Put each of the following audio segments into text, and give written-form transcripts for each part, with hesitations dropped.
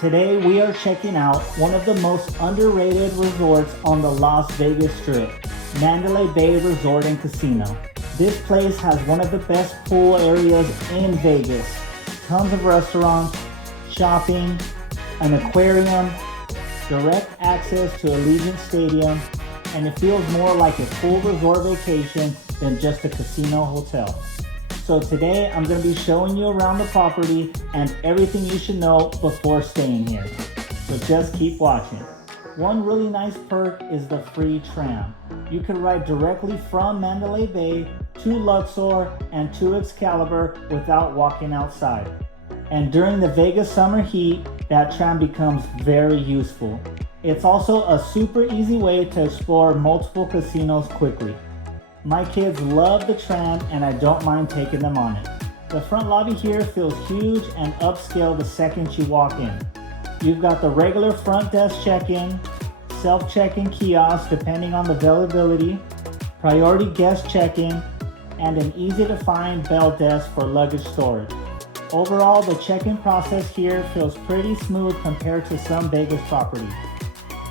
Today we are checking out one of the most underrated resorts on the Las Vegas Strip, Mandalay Bay Resort and Casino. This place has one of the best pool areas in Vegas. Tons of restaurants, shopping, an aquarium, direct access to Allegiant Stadium, and it feels more like a full resort vacation than just a casino hotel. So today I'm going to be showing you around the property and everything you should know before staying here. So just keep watching. One really nice perk is the free tram. You can ride directly from Mandalay Bay to Luxor and to Excalibur without walking outside. And during the Vegas summer heat, that tram becomes very useful. It's also a super easy way to explore multiple casinos quickly. My kids love the tram and I don't mind taking them on it. The front lobby here feels huge and upscale the second you walk in. You've got the regular front desk check-in, self-check-in kiosk depending on the availability, priority guest check-in, and an easy to find bell desk for luggage storage. Overall, the check-in process here feels pretty smooth compared to some Vegas properties.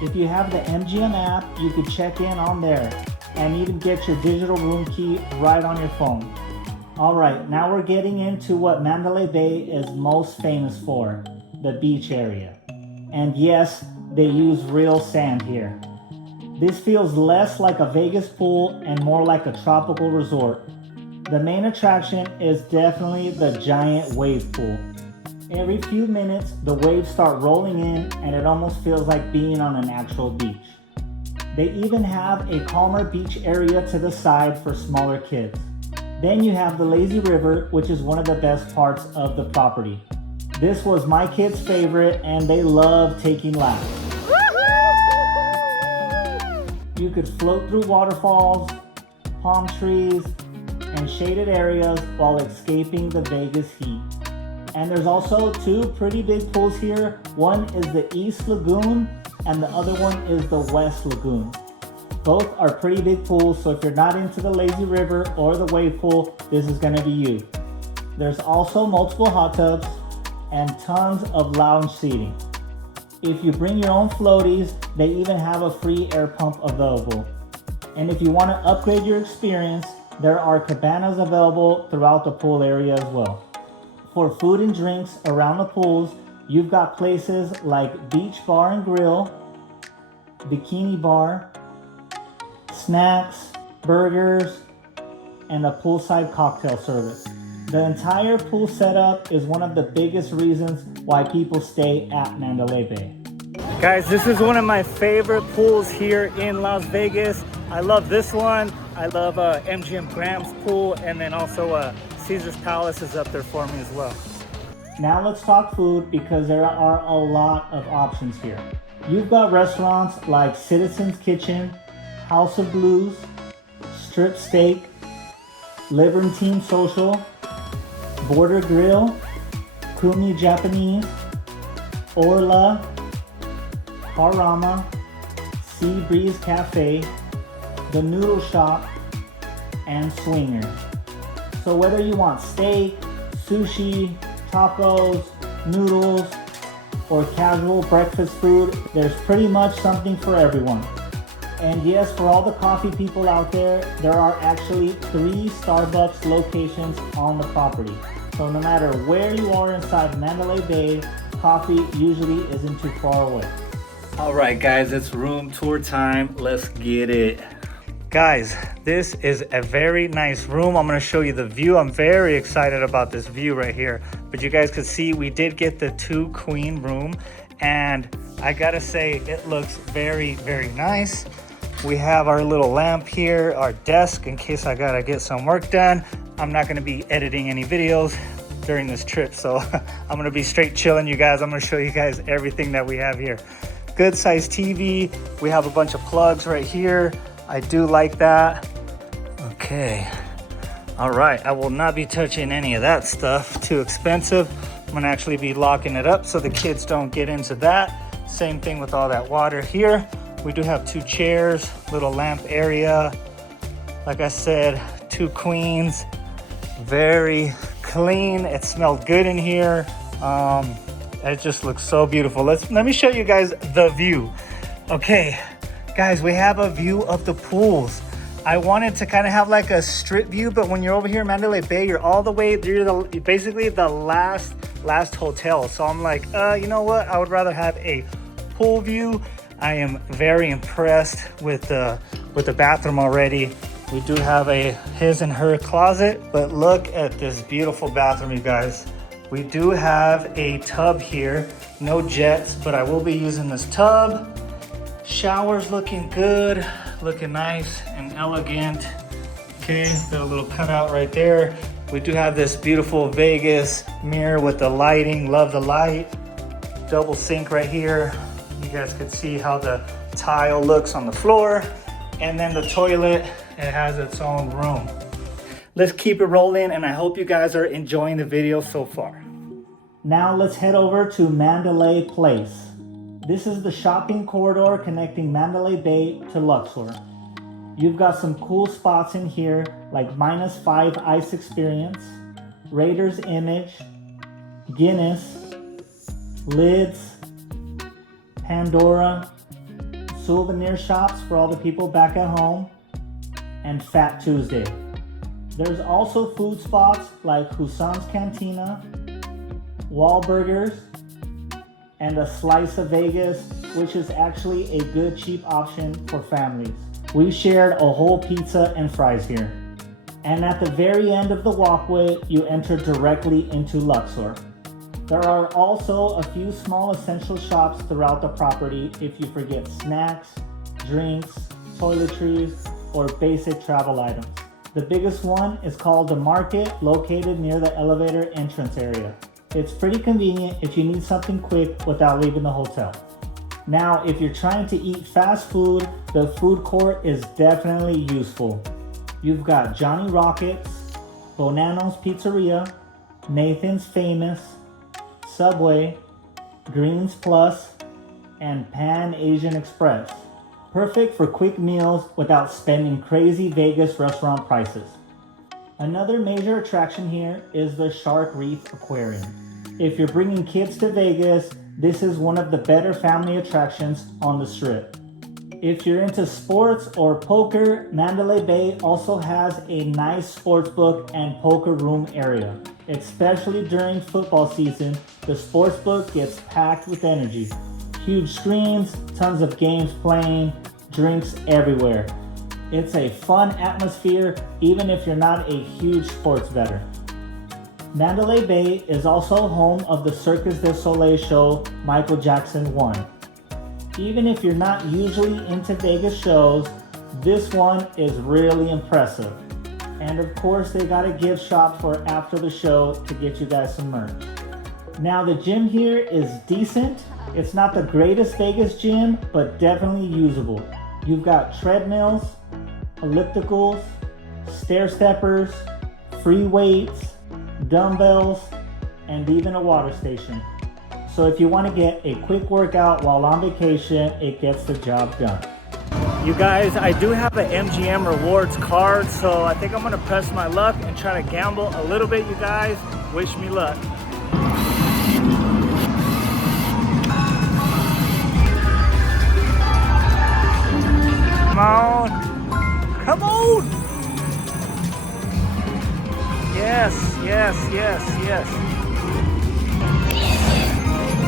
If you have the MGM app, you can check in on there and even get your digital room key right on your phone. Alright, now we're getting into what Mandalay Bay is most famous for, the beach area. And yes, they use real sand here. This feels less like a Vegas pool and more like a tropical resort. The main attraction is definitely the giant wave pool. Every few minutes, the waves start rolling in and it almost feels like being on an actual beach. They even have a calmer beach area to the side for smaller kids. Then you have the lazy river, which is one of the best parts of the property. This was my kids' favorite and they love taking laps. You could float through waterfalls, palm trees, and shaded areas while escaping the Vegas heat. And there's also two pretty big pools here. One is the East Lagoon and the other one is the West Lagoon. Both are pretty big pools, so if you're not into the lazy river or the wave pool, this is gonna be you. There's also multiple hot tubs and tons of lounge seating. If you bring your own floaties, they even have a free air pump available. And if you wanna upgrade your experience, there are cabanas available throughout the pool area as well. For food and drinks around the pools, you've got places like Beach Bar and Grill, Bikini Bar, snacks, burgers, and a poolside cocktail service. The entire pool setup is one of the biggest reasons why people stay at Mandalay Bay. Guys, this is one of my favorite pools here in Las Vegas. I love this one. I love MGM Graham's pool, and then also Caesar's Palace is up there for me as well. Now let's talk food because there are a lot of options here. You've got restaurants like Citizen's Kitchen, House of Blues, Strip Steak, Libertine Social, Border Grill, Kumi Japanese, Orla, Harama, Sea Breeze Cafe, The Noodle Shop, and Swingers. So whether you want steak, sushi, tacos, noodles, or casual breakfast food, there's pretty much something for everyone. And yes, for all the coffee people out there are actually 3 Starbucks locations on the property. So no matter where you are inside Mandalay Bay, coffee usually isn't too far away. All right, guys, it's room tour time. Let's get it. Guys, this is a very nice room. I'm gonna show you the view. I'm very excited about this view right here. But you guys could see we did get the 2 queen room, and I gotta say it looks very, very nice. We have our little lamp here, our desk in case I gotta get some work done. I'm not gonna be editing any videos during this trip, so I'm gonna be straight chilling, you guys. I'm gonna show you guys everything that we have here. Good size TV. We have a bunch of plugs right here. I do like that. Okay. All right, I will not be touching any of that stuff. Too expensive. I'm gonna actually be locking it up so the kids don't get into that. Same thing with all that water here. We do have 2 chairs, little lamp area. Like I said, 2 queens. Very clean. It smelled good in here. It just looks so beautiful. Let me show you guys the view. Okay, guys, we have a view of the pools. I wanted to kind of have like a strip view, but when you're over here in Mandalay Bay, you're all the way, you're basically the last hotel. So I'm like, you know what? I would rather have a pool view. I am very impressed with the bathroom already. We do have a his and her closet, but look at this beautiful bathroom, you guys. We do have a tub here, no jets, but I will be using this tub. Shower's looking good, looking nice and elegant. Okay, got a little cutout right there. We do have this beautiful Vegas mirror with the lighting, love the light. Double sink right here. You guys can see how the tile looks on the floor. And then the toilet, it has its own room. Let's keep it rolling, and I hope you guys are enjoying the video so far. Now let's head over to Mandalay Place. This is the shopping corridor connecting Mandalay Bay to Luxor. You've got some cool spots in here like -5 Ice Experience, Raiders Image, Guinness, Lids, Pandora, souvenir shops for all the people back at home, and Fat Tuesday. There's also food spots like Hussein's Cantina, Wahlburgers, and a Slice of Vegas, which is actually a good cheap option for families. We shared a whole pizza and fries here. And at the very end of the walkway, you enter directly into Luxor. There are also a few small essential shops throughout the property if you forget snacks, drinks, toiletries, or basic travel items. The biggest one is called the Market, located near the elevator entrance area. It's pretty convenient if you need something quick without leaving the hotel. Now, if you're trying to eat fast food, the food court is definitely useful. You've got Johnny Rockets, Bonanno's Pizzeria, Nathan's Famous, Subway, Greens Plus, and Pan Asian Express. Perfect for quick meals without spending crazy Vegas restaurant prices. Another major attraction here is the Shark Reef Aquarium. If you're bringing kids to Vegas, this is one of the better family attractions on the Strip. If you're into sports or poker, Mandalay Bay also has a nice sportsbook and poker room area. Especially during football season, the sportsbook gets packed with energy. Huge screens, tons of games playing, drinks everywhere. It's a fun atmosphere even if you're not a huge sports bettor. Mandalay Bay is also home of the Circus du Soleil show Michael Jackson won. Even if you're not usually into Vegas shows, this one is really impressive. And of course, they got a gift shop for after the show to get you guys some merch. Now the gym here is decent. It's not the greatest Vegas gym, but definitely usable. You've got treadmills, ellipticals, stair steppers, free weights, dumbbells, and even a water station. So if you want to get a quick workout while on vacation, it gets the job done. You guys, I do have an MGM Rewards card, so I think I'm gonna press my luck and try to gamble a little bit, you guys. Wish me luck. Come on. Come on. Yes, yes, yes, yes.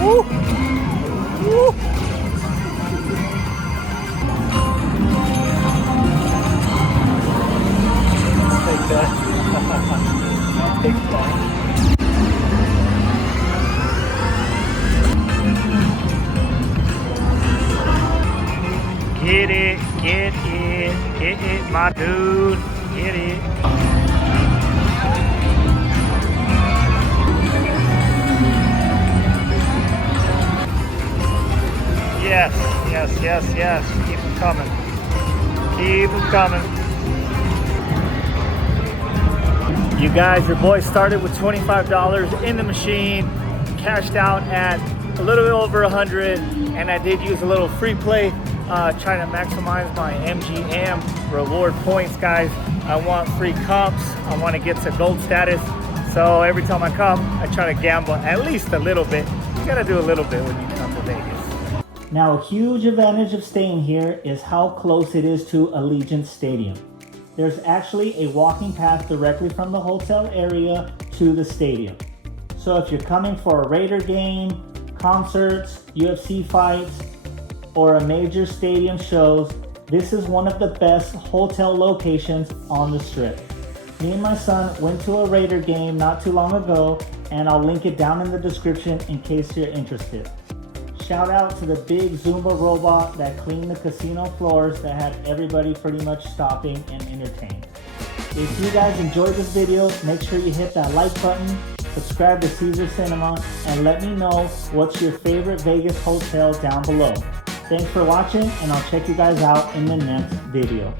Woo. Woo. Take that. Take that. Get it, get it, my dude, get it. Yes, yes, yes, yes, keep them coming. Keep them coming. You guys, your boy started with $25 in the machine, cashed out at a little bit over 100, and I did use a little free play, trying to maximize my MGM reward points, guys. I want free comps. I want to get to gold status. So every time I come, I try to gamble at least a little bit. You gotta do a little bit when you come to Vegas. Now, a huge advantage of staying here is how close it is to Allegiant Stadium. There's actually a walking path directly from the hotel area to the stadium. So if you're coming for a Raider game, concerts, UFC fights, or a major stadium shows, this is one of the best hotel locations on the Strip. Me and my son went to a Raider game not too long ago, and I'll link it down in the description in case you're interested. Shout out to the big Zumba robot that cleaned the casino floors that had everybody pretty much stopping and entertained. If you guys enjoyed this video, make sure you hit that like button, subscribe to CaesarCinema, and let me know what's your favorite Vegas hotel down below. Thanks for watching, and I'll check you guys out in the next video.